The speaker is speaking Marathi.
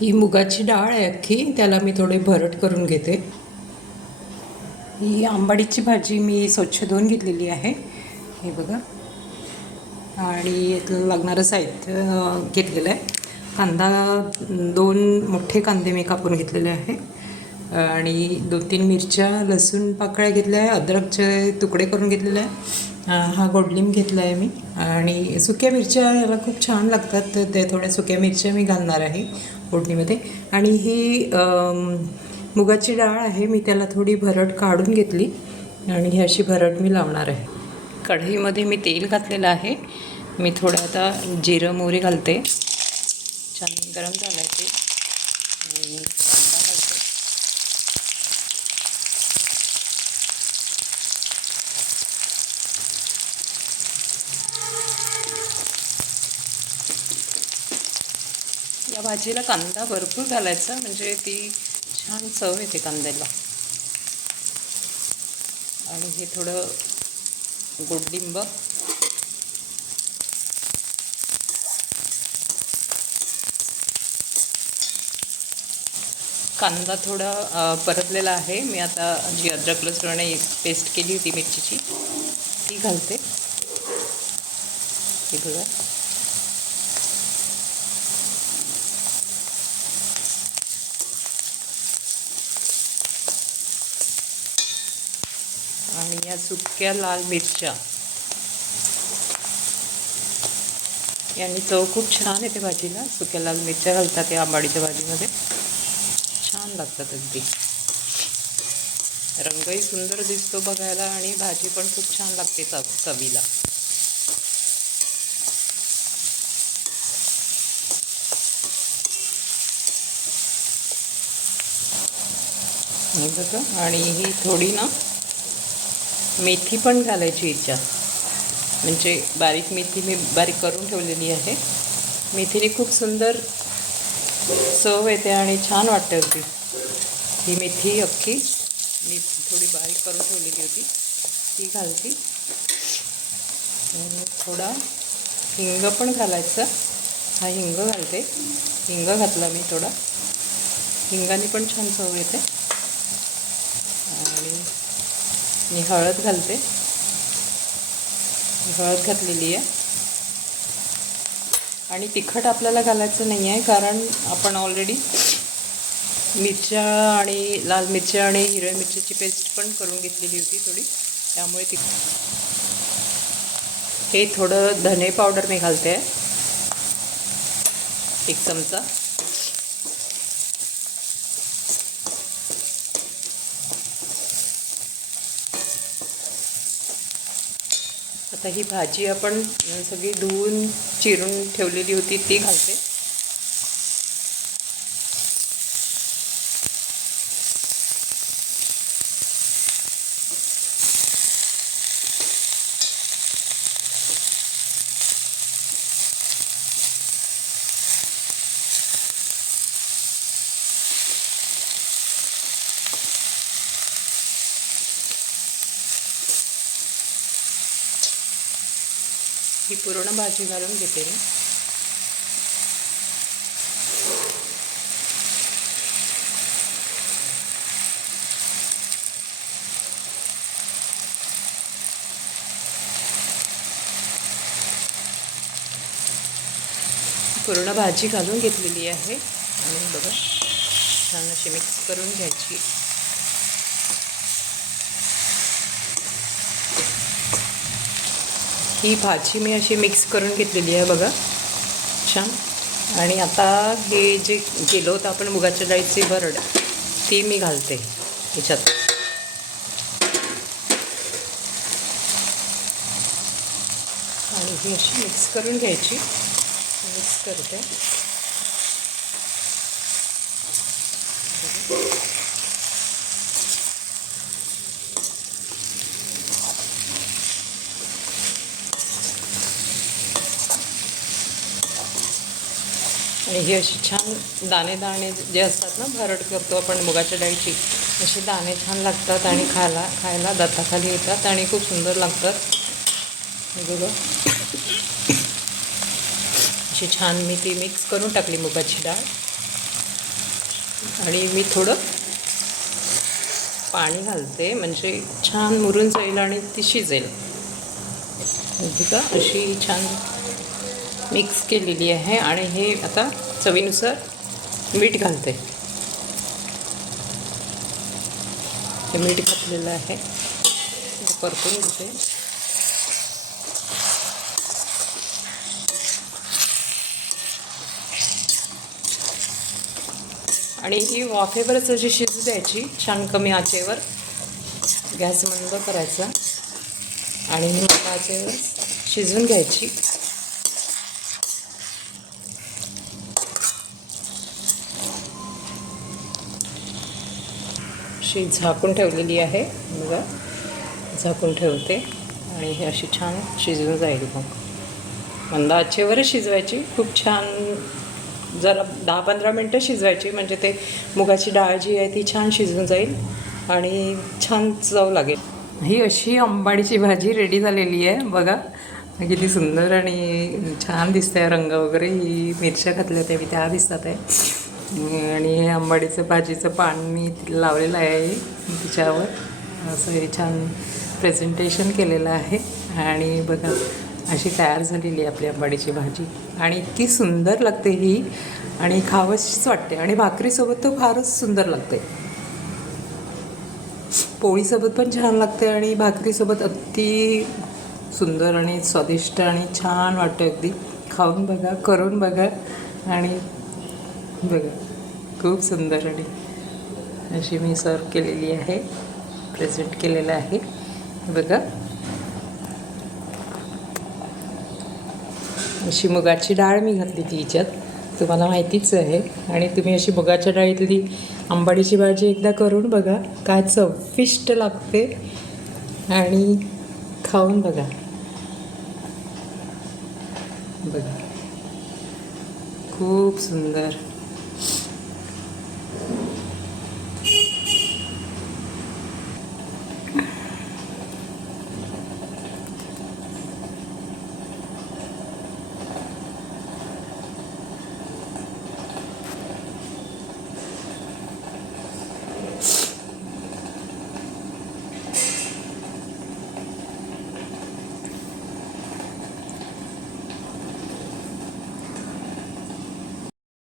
ही मुगाची डाळ आहे अख्खी. त्याला मी थोडे भरट करून घेते. ही आंबाडीची भाजी मी स्वच्छ धुवून घेतलेली आहे. हे बघा. आणि यातलं लागणारं साहित्य घेतलेलं आहे. कांदा दोन मोठे कांदे मी कापून घेतलेले आहे. आणि दोन तीन मिरच्या लसूण पाकळ्या घेतल्या आहे. अद्रकचे तुकडे करून घेतलेले आहे. हा गोडलिंब घेतला आहे मी. आणि सुक्या मिरच्या याला खूप छान लागतात. ते थोड्या सुक्या मिरच्या मी घालणार आहे. फोडणीमध्ये. आणि ही मुगाची डाळ आहे मी त्याला थोडी भरट काढून घेतली आणि ही अशी भरट मी लावणार आहे. कढईमध्ये मी तेल घातलेलं आहे. मी थोडं आता जिरं मोहरी घालते. छान गरम झालं आहे ते आणि कांदा घालते या भाजीला कांदा भरपूर घालायचा म्हणजे ती छान चव येते कांद्याला. आणि हे थोडं गोडलिंब. कांदा थोडा परतलेला आहे. मी आता जी अद्रक लसूण पेस्ट केली होती मिरचीची ती घालते. ही बघा. आणि या सुक्या लाल मिरच्या. यांनी चव खूप छान येते भाजीला. सुक्या लाल मिरच्या घालतात या आंबाडीच्या भाजीमध्ये. छान लागतात अगदी. रंगही सुंदर दिसतो बघायला आणि भाजी पण खूप छान लागते चव चवीला. आणि ही थोडी ना मेथी पण घालायची याच्यात म्हणजे बारीक मेथी मी बारीक करून ठेवलेली आहे. मेथीने खूप सुंदर चव येते आणि छान वाटते अगदी. ही मेथी अख्खी मी थोडी बारीक करून ठेवलेली होती. ती घालते. थोडा हिंग पण घालायचं. हा हिंग घालते. हिंग घातला मी थोडा. हिंगाने पण छान चव येते आणि मी हळद घालते. हळद घातलेली आहे. आणि तिखट आपल्याला घालायचं नाही आहे कारण आपण ऑलरेडी मिरच्या आणि लाल मिरच्या आणि हिरव्या मिरच्याची पेस्ट पण करून घेतलेली होती थोडी त्यामुळे तिख हे थोडं धने पावडर मी घालते. आहे एक चमचा. आता ही भाजी आपण सगळी धुवून चिरून ठेवलेली होती ती घालते. ही पूर्ण भाजी घालून घेते मी. पूर्ण भाजी घालून घेतलेली आहे. आणि बघा छान अशी मिक्स करून घ्यायची. ही भाजी मी अशी मिक्स करून घेतलेली आहे बघा. छान. आणि आता हे जे केलं होतं आपण मुगाच्या डाळीची भरड ती मी घालते ह्याच्यात. आणि ही अशी मिक्स करून घ्यायची. मिक्स करते. आणि ही अशी छान दाणे दाणे जे असतात ना भरड करतो आपण मुगाच्या डाळीची असे दाणे छान लागतात आणि खायला खायला दाताखाली येतात आणि खूप सुंदर लागतात. बघा. अशी छान मी ती मिक्स करून टाकली मुगाची डाळ. आणि मी थोडं पाणी घालते म्हणजे छान मुरून जाईल आणि ती शिजेल. का अशी छान मिक्स केलेली आहे आणि हे आता चवीनुसार मीठ घालते. हे मीठ घातलेलं आहे. परतून घेते. आणि ही वाफेवरच अशी शिजू द्यायची छान कमी आचेवर गॅस बंद करायचा. आणि ही मोठ्या आचेवर शिजवून घ्यायची. अशी झाकून ठेवलेली आहे. बघा झाकून ठेवते आणि ही अशी छान शिजून जाईल मग. मंद आचेवरच शिजवायची. खूप छान जरा दहा पंधरा मिनटं शिजवायची म्हणजे ते मुगाची डाळ जी आहे ती छान शिजून जाईल आणि छान चव लागेल. ही अशी अंबाडीची भाजी रेडी झालेली आहे. बघा किती सुंदर आणि छान दिसते रंग वगैरे ही मिरच्या घातल्या त्या त्या दिसतात आहे. आणि हे आंबाडीचं भाजीचं पान मी लावलेलं आहे तिच्यावर. असं हे छान प्रेझेंटेशन केलेलं आहे. आणि बघा अशी तयार झालेली आहे आपली आंबाडीची भाजी. आणि इतकी सुंदर लागते ही. आणि खावंशीच वाटते. आणि भाकरीसोबत तर फारच सुंदर लागते. पोळीसोबत पण छान लागते आणि भाकरीसोबत अगदी सुंदर आणि स्वादिष्ट आणि छान वाटतं अगदी. खाऊन बघा करून बघा. आणि बघा खूप सुंदर आणि अशी मी सर्व केलेली आहे प्रेझेंट केलेलं आहे. बघा. अशी मुगाची डाळ मी घातली ती हिच्यात. तुम्हाला माहितीच आहे. आणि तुम्ही अशी मुगाच्या डाळीतली आंबाडीची भाजी एकदा करून बघा काय चविष्ट लागते. आणि खाऊन बघा. बघा. खूप सुंदर.